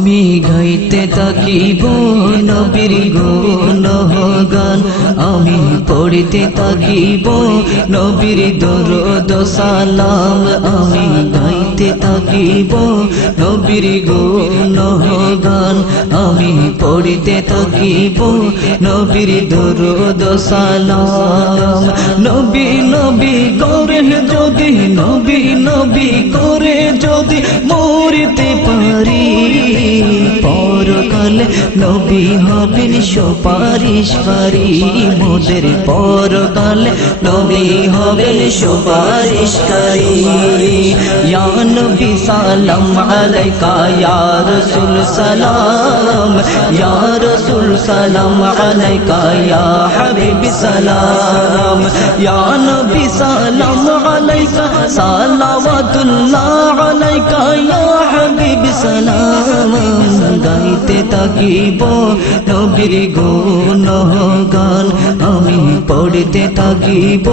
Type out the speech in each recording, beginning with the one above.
আমি গাইতে থাকিব নবীর গুণগান, আমি পড়িতে থাকিব নবীর দরুদ সালাম, আমি গাইতে থাকিব নবীর গুণগান, আমি পড়িতে থাকিব নবীর দরুদ সালাম। নবী নবী করে যদি, নবী নবী করে যদি মরিতে পারি, পরকালে নবী হবেন সুপারিশকারী মোদের, পরকালে নবী হবেন সুপারিশকারী। ইয়া নবী সালাম আলাইকা, ইয়া রাসূল সালাম, ইয়া রাসূল সালাম আলাইকা, ইয়া হাবিবি সালাম, ইয়া নবী সালাম আলাইকা, সালাওয়াতুল্লাহ আলাইকা, ইয়া হাবিবি সালাম। গাইতে থাকিব নবীর গুণগান, আমি পড়তে থাকিব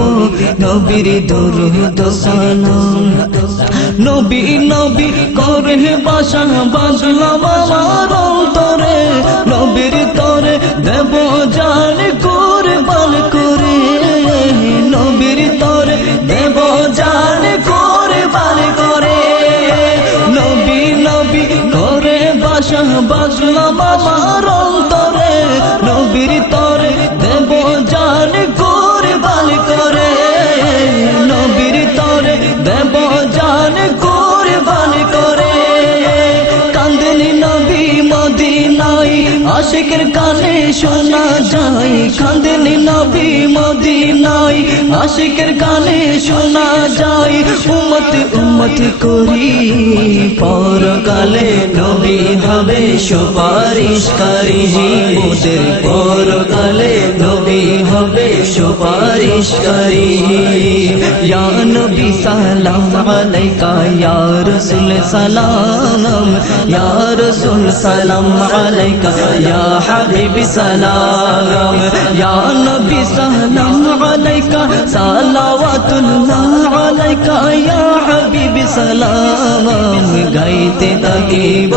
নবীর দরুদ সালাম। নবী নবী করে বাসা বাঁধলাম আমার অন্তরে, নবীর তরে দেব জান কুরবান করে, নবীর তরে দেব জান কুরবান করে। নবী নবী করে বাসা বাঁধলাম আমার অন্তরে, নবীর তরে দেব জান কুরবান করে, নবীর তরে দেব জান কুরবান করে। কান্দেনি নবী মদিনায়, আশিকের কানে শোনা যায়, কান্দেনি নবী মদিনায়, আশিকের কানে শোনা যায়। উম্মত উম্মত করি পরকালে নবী হবে সুপারিশকারী মোদের, পরকালে নবী হবে সুপারিশকারী। ইয়া নবী সালাম আলাইকা, ইয়া রাসূল সালাম, ইয়া রাসূল সালাম আলাইকা, ইয়া হাবিবি সালাম, ইয়া নবী সালাম আলাইকা, সালাওয়াতুল্লাহ আলাইকা, ইয়া হাবিবি সালাম। গাইতে থাকিব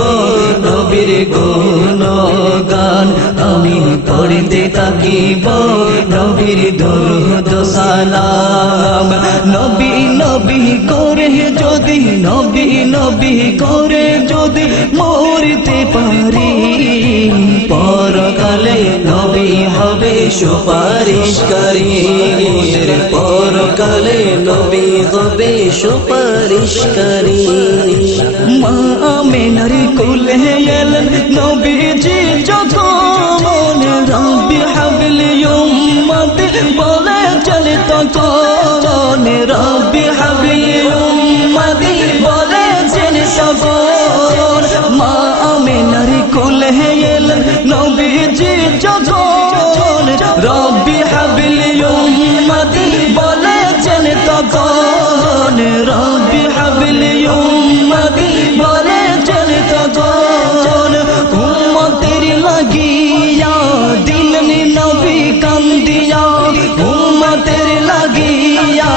নবীর গুণগান, আমি পড়তে থাকিব নবীর দরুদ সালাম। নবী নবী করে যদি, নবী নবী করে যদি মরতে পারি, পরকালে নবী হবে সুপারিশকারী মোদের, পরকালে নবী হবে সুপারিশকারী। মা আমিনার কোলে এলেন নবীজি যখন, রব্বি হাবলি উম্মতি বলে চলে তখন, রব্বি হাবলি উম্মতি বলে চলে তখন। মা আমিনার কোলে এলেন নবীজি যখন, রব্বি হাবলি উম্মতি বলে চলে তখন, রব্বি হাবলি উম্মতি বলে চলে তখন। উম্মতের লাগিয়া দিলনি নবী কান্দিয়া, উম্মতের লাগিয়া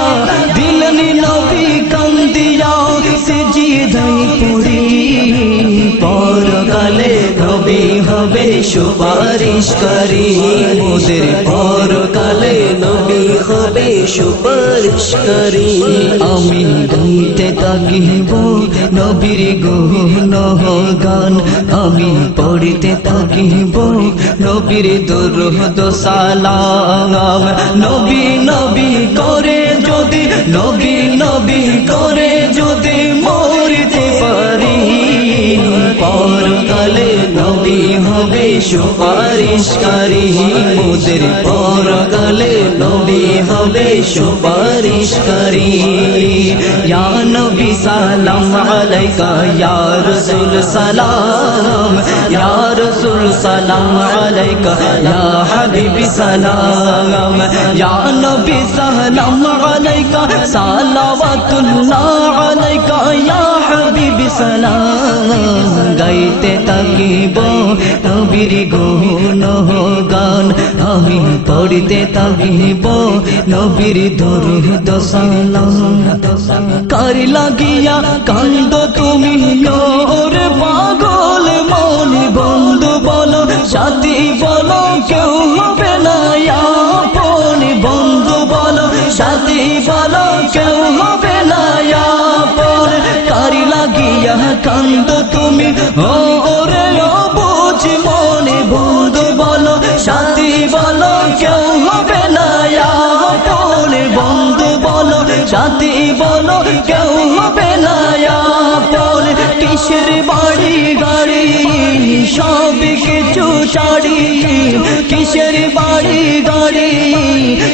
দিলনি নবী কান্দিয়া, সিজদায় পড়ি পরকালে নবী হবে সুপারিশকারী মোদের, পরকালে নবী হবে সুপারিশকারী। আমি গাইতে থাকিব নবীর গুণগান, আমি পড়তে থাকিব নবীর দরুদ সালাম। নবী নবী করে যদি, নবী নবী করে যদি মরতে পারি, পরকালে নবী হবে সুপারিশকারী মোদের, পরকালে নবী হবে সুপারিশকারী। ইয়া নবী সালাম আলাইকা, ইয়া রাসূল সালাম, ইয়া রাসূল সালাম আলাইকা, ইয়া হাবিবি সালাম, ইয়া নবী সালাম আলাইকা, সালাওয়াতুল্লাহ আলাইকা, ইয়া হাবিবি সালাম। গাইতে থাকিব নবীর গুণগান, আমি পড়তে থাকিব নবীর দরুদ সালাম। কার লাগিয়া কান্দ তুমি ওরে পাগল মন, একা কান্দ তুমি ওরে অবুঝ মনে বন্ধু বলো সাথী বলো কেউ হবে না আপন বন্ধু বলো সাথী বলো কেউ হবে না আপন কিসের বাড়ি গাড়ি সব কিছু ছাড়ি কিসের বাড়ি গাড়ি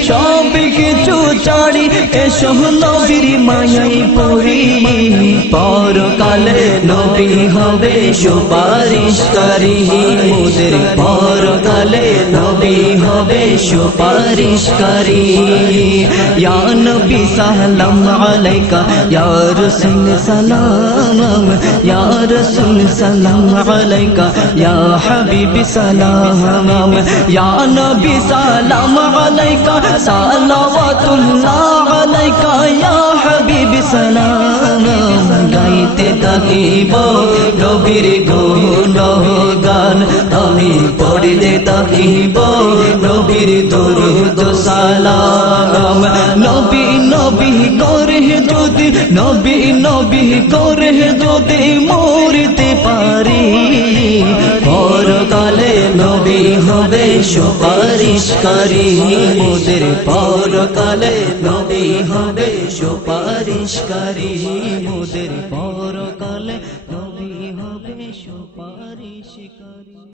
সব কিছু ছাড়ি এসো নবীর মায়াই পড়ি পরকালে নবী হবে সুপারিশকারী মোদের পরকালে নবী হবে সুপারিশকারী ইয়া নবী সালাম আলাইকা ইয়া রাসূল সালাম ইয়া রাসূল সালাম আলাইকা ইয়া হাবিবি সালাম ইয়া নবী সালাম আলাইকা সালাওয়াতুল্লাহ আলাইকা ইয়া হাবিবি সালাম গাইতে থাকিব নবীর গুণগান আমি পড়তে থাকিব নবীর দরুদ সালাম নবী নবী করে যদি নবী নবী করে যদি মরতে পারি পরকালে নবী হবে সুপারিশকারী মোদের পরকালে নবী হবে সুপারিশকারী মোদের পরকালে নবী হবে সুপারিশকারী।